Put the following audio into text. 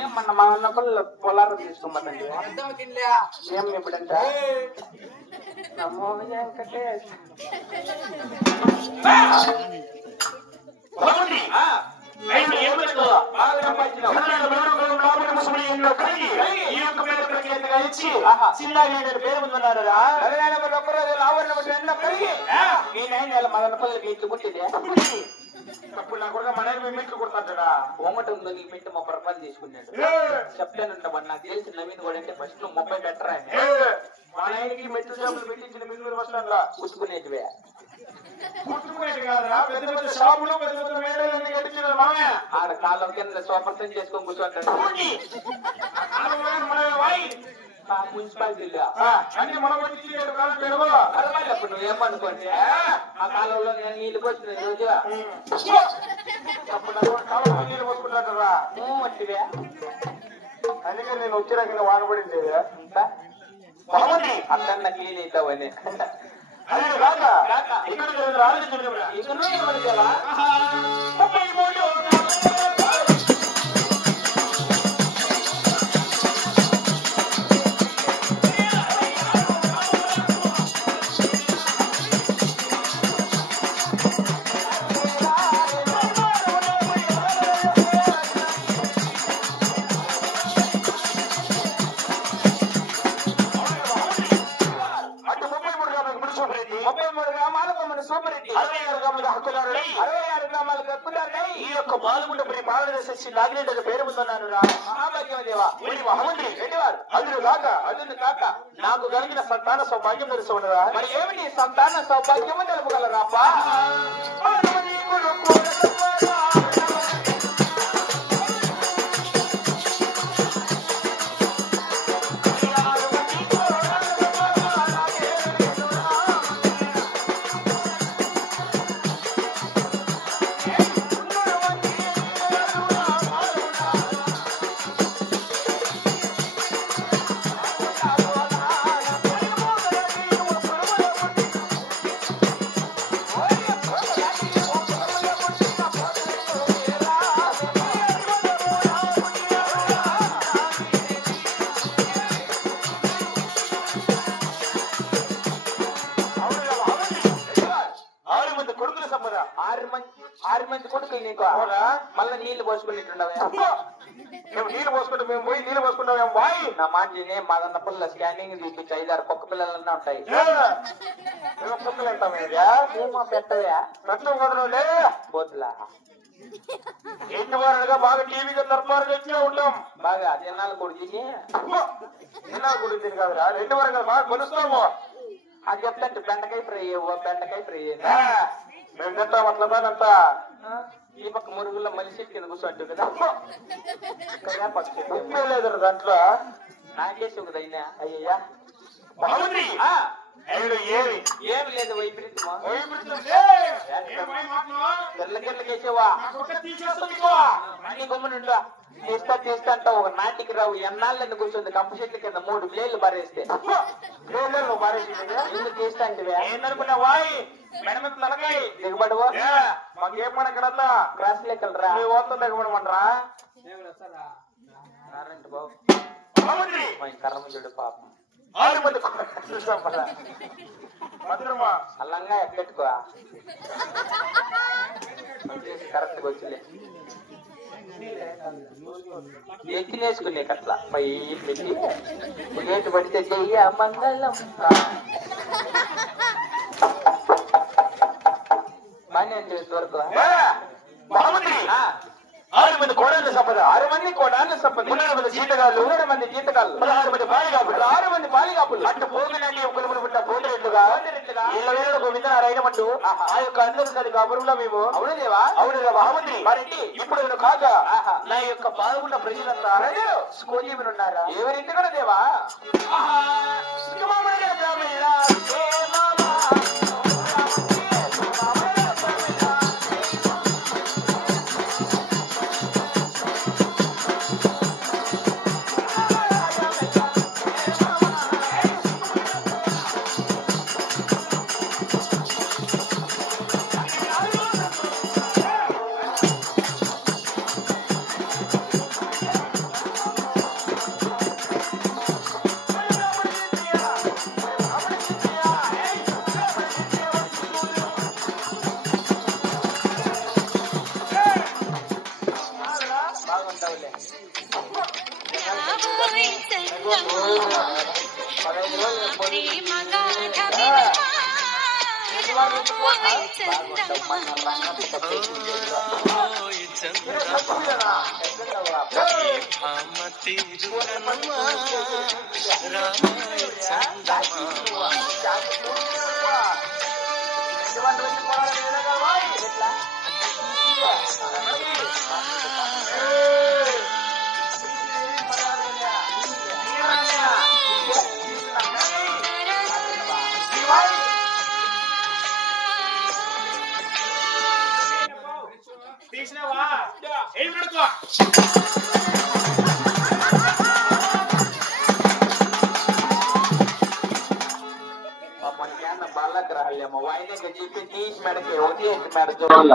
ఏమన్నా మా అన్నప్పుడు పొలారం తీసుకోమండి ఏం ఎప్పుడంట నమో వెంకటేష్ పేరు ముందున్నారు మదనపల్లికి ఇట్లు పుట్టింది అప్పుడు నా కూడా మన మెట్లు కొడతాడా ఒకటి ఉందో నీ మెట్టు 30 రూపాయలు తీసుకున్నాడు చెప్తానంట మరి నాకు తెలిసి నవీన్ కూడా అంటే ఫస్ట్ 30 బెటర్ మా నాయనకి మెట్లు షాపులు పెట్టించిన మిగులు బస్ స్టాండ్ లో కుట్టుకునేటివే పెద్ద పెద్ద షాపులు పెద్ద పెద్ద మేడలన్నీ కట్టించిన మామే ఆడ కాలం కింద సోపర్తం చేసుకొని కూర్చోంటాడు మున్సిపాలిటీలో అన్ని మనం అప్పుడు నువ్వేమనుకోండి ఆ కాలంలో నేను నీళ్ళు పోసిన రోజు నీళ్ళు పోసుకుంటారా మట్టివే అందుకే నేను వచ్చినాక వానబడింది అక్కడ క్లీన్ అవుతావని అదే రాక ఇక్కడ ఆలోచించా ఈ యొక్క బాలుగుండ పాలన నాగిరెడ్డి పేరు ఉందన్నాను అల్లుడు కాక నాకు కలిగిన సంతాన సౌభాగ్యం తెలుసు ఉండరా మరి ఏమిటి సంతాన సౌభాగ్యము తెలుపగలరా మళ్ళీ నీళ్లు పోసుకునేట్టున్నావే నీళ్లు పోసుకుంటే మేము పోయి నీళ్లు పోసుకుంటాం బాయ్ నా మాట మాదన్న పిల్ల స్కానింగ్ చూపించి 5-6 కుక్క పిల్లలన్నా ఉంటాయి కుక్కలు అంటామేమో పెట్టవా పెట్టవు కదలే పోతులా ఎన్ని వారాలుగా బాగా టీవీగా దర్బారుగా వచ్చినా ఉంటాం బాగా తిన్నాళ్ళు కూడా తిని తిన్నాళ్ళు కూడా తిని కాదురా 2 వారాలుగా బాగా కొలుస్తాము అది చెప్తాంటే బెండకాయ ఫ్రై మేము తింటాం అట్లా ఈ పక్క మురుగుల్లో మనిషి కింద కూర్చోంటు కదా లేదు దాంట్లో నాకేసి ఒక దైనా అయ్యయ్యా ఏమి లేదు తెల్లకెళ్ళకేసేవా గమ్మునుండా తీస్తా అంట ఒక నాటికి రావు ఎన్నాళ్ళని కూర్చుంది కంప చెట్ల కింద 3 ప్లేట్లు బారేస్తే ఎందుకు తీస్తా అంటే ఏందనుకున్నావా దిగుబడివా మాకేం మనకడల్లా క్రాస్ లెక్కలరా మీ ఓతం దిగబడమంటారా బాబు కర్రముడు పాపం అల్లంగా ఎక్కట్టుకో కరెక్ట్ వచ్చలే ఎత్తినేసుకునే అట్లా పై పెట్టి ఏంటి పడితే చెయ్య మంగళం బాగా వరకు 6 మంది కోడాళ్ళ సంపద 6 మంది కోడాళ్ళ సంపద 3 మంది జీతగాళ్ళు 3 మంది జీతగాళ్ళు 16 మంది బాలిగాపులు 6 మంది బాలిగాపులు అటు పోగినండి ఒకరు పుట్ట పోతరెట్లుగా ఇళ్ళ వేళకు విత్తనారైనట్టు ఆ యొక్క అందరి సరి కాపురంలో మేము అవునుదేవా బాగుంది మరి ఇప్పుడు నేను కాక నా యొక్క బాగున్న ప్రజలంతా స్కూజీలు ఉన్నారా ఎవరింటి కూడా దేవా తీసినావా ఏం పడుకో బాలగ్రహాలేమో వాయినే చెప్పి తీసి మెడకి ఒకే మెడ చూడాలి